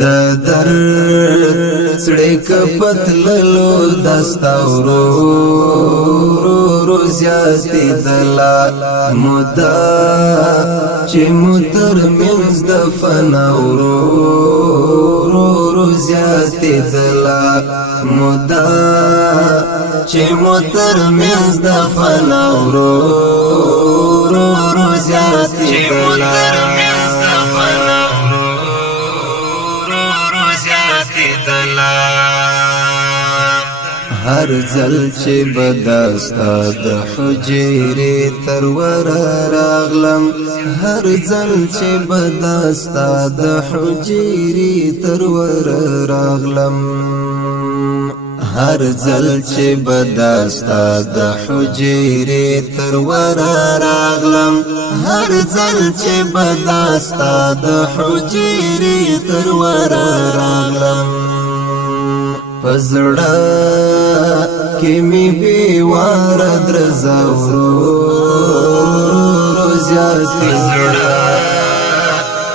د درد سړی کپتللو دستا ورو زیاتی دلا مدا چې متر منز د فنا ورو زیاتی دلا مدا چې متر منز د فنا ورو زیاتی دلا هر ځل چې بداستا د حجرې تر ور راغلم هر ځل چې بداستا د حجرې تر ور راغلم هر ځل چې بداستا د حجرې تر ور راغلم هر ځل چې بداستا د حجرې تر ور راغلم پزړه کې می بیوار درزا ورو زیاتی پزړه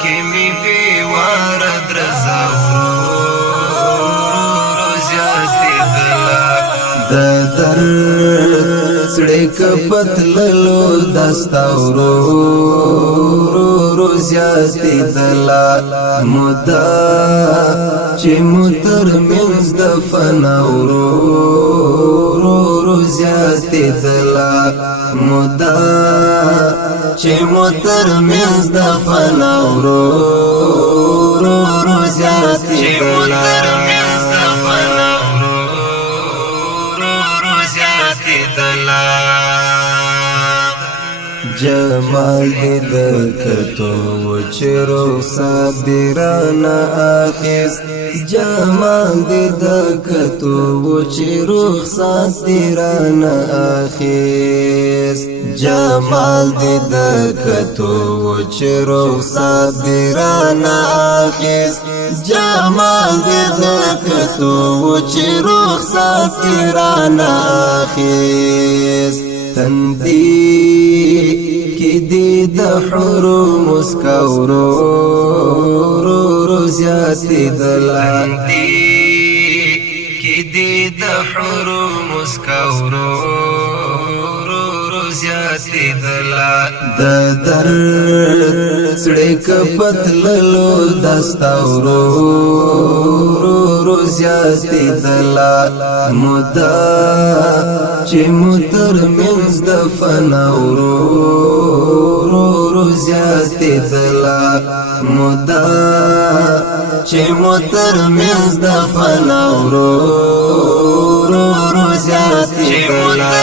کې می بیوار درزا ورو زیاتی د درد سړی کپتللو دستا ورو زیاتی دلا مدا چې متر منز د فنا ورو زیاتی دلا مدا چې متر منز د فنا ورو زیاتی دلا جمال دې د کتو چرو صابرانا اخیس جمال دې د کتو چرو صابرانا اخیس جمال دې د کتو چرو صابرانا اخیس جمال دې د کتو چرو صابرانا اخیس تندی کی دی د حرو مسکا ورو زیاتی دلا تندی کی دی د حرو مسکا ورو زیاتی دلا د درد سړی کپتللو دستا ورو زیاتی دلا مدا چې متر منز د فنا ورو زیاتی دلا مدا چې متر منز د فنا ورو زیاتی دلا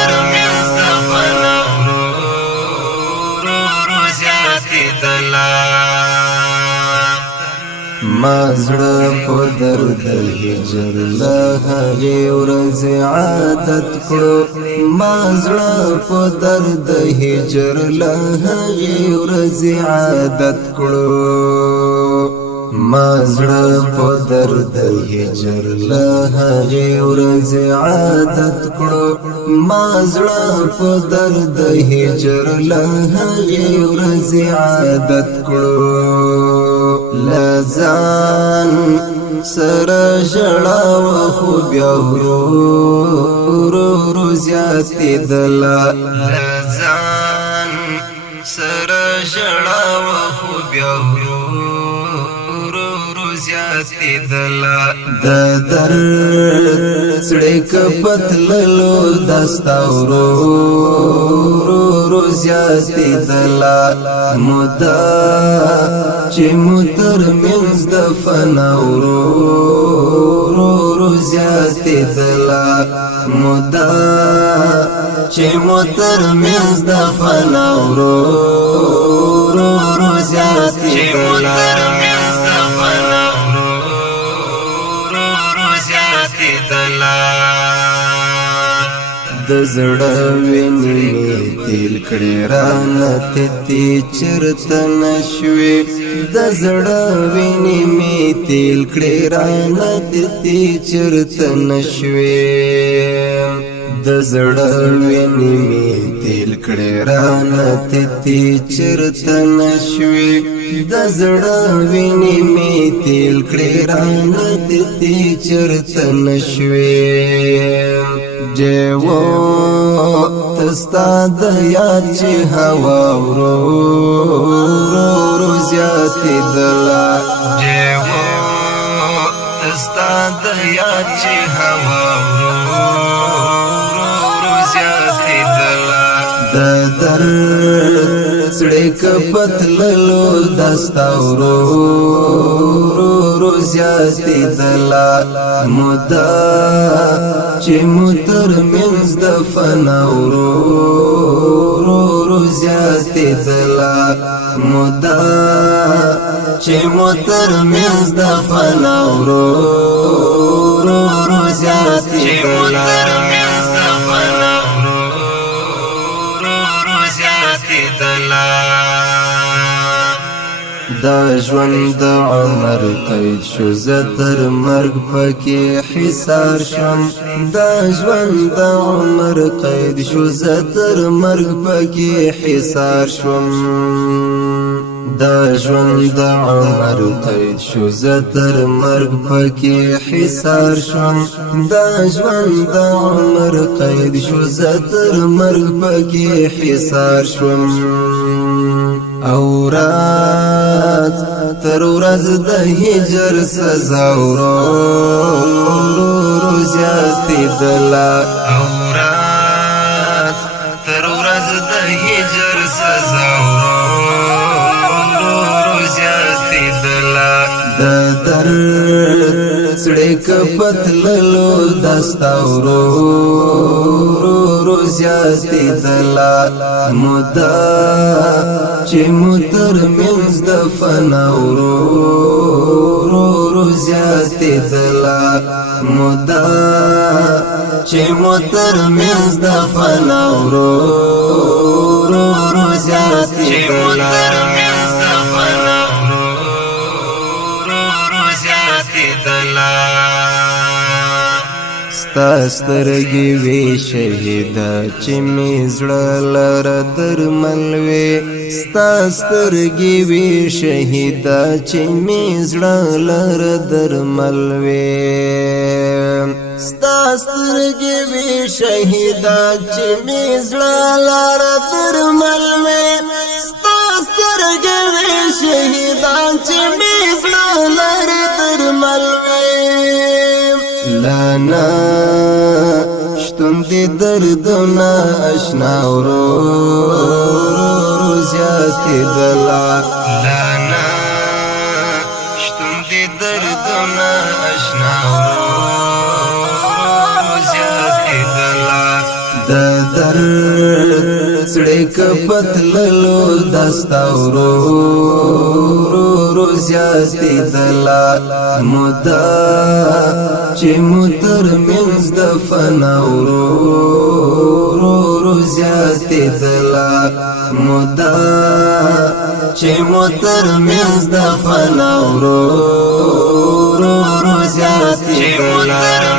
ما زړه په درد هجر له هغې ورځې عادت کړو ما زړه په درد هجر له هغې ورځې عادت کړو ما زړه په درد هجر له هغې ورځې عادت کړو ما زړه په درد هجر له هغې ورځې عادت کړو لزان سره ژړا خو بیا ورو زیاتی دلا لزان سره ژړا خو بیا ورو زیاتی دلا د درد سړی کپتللو دستا ورو زیاتی دلا مدا چې متر منز د فنا ورو زیاتی دلا مدا چې متر منز د فنا ورو زیاتی دلا د زړه وینې تیل کړې رانه تتی چرته نشوي د زړه وینې می تیل کړې رانه تتی چرته نشوي د زړه وینې می تیل کړې رانه تتی چرته نشوي د د زړه وینې مې تیل کړې رانه تېتې چرته نشوې دیوه تستا د یاد چې هوا ورو ورو زیاتېدله دیوه تستا د یاد چې هوا ورو ورو زیاتېدله د درد سړی که پتللو دستا ورو ورو زیاتېدله موده چې مو ترمنځ د فنا ورو ورو زیاتېدله موده چې مو ترمنځ د فنا ورو ورو زیاتېدله دا ژوند د عمر قید شو زه تر مرګ پکې حصار شم دا ژوند د عمر قید شو زه تر مرګ پکې حصار شوم دا ژوند د عمر قید شو زه تر مرګ پکې حصار شوم دا ژوند د عمر قید شو زه تر مرګ پکې حصار شوم او رات تر ورځ د هجر سزا ورو زیاتېدله او رات تر ورځ د هجر سزا ورو زیاتېدله د درد سړی که پتللو دستا ورو زیاتېدله موده چې مو ترمنځ د فنا ورو زیاتېدله موده چې مو ترمنځ د فنا ورو زیاتېدله ستا سترګې وې شهیده چې مې زړه لره درمل وې ستا سترګې وې شهیده چې مې زړه لره درمل وې ستا سترګې وې شهیده چې مې زړه لره درمل وې ستا سترګې وې شهیده چې مې زړه لره درمل وې لانا شتون دی دردونه اشنا ورو زیاتېدله لانا شتون دی دردونه اشنا ورو زیاتېدله د درد سړی که پتللو دستا ورو زیاتېدله موده چې مو ترمنځ د فنا ورو زیاتېدله موده چې مو ترمنځ د فنا ورو زیاتېدله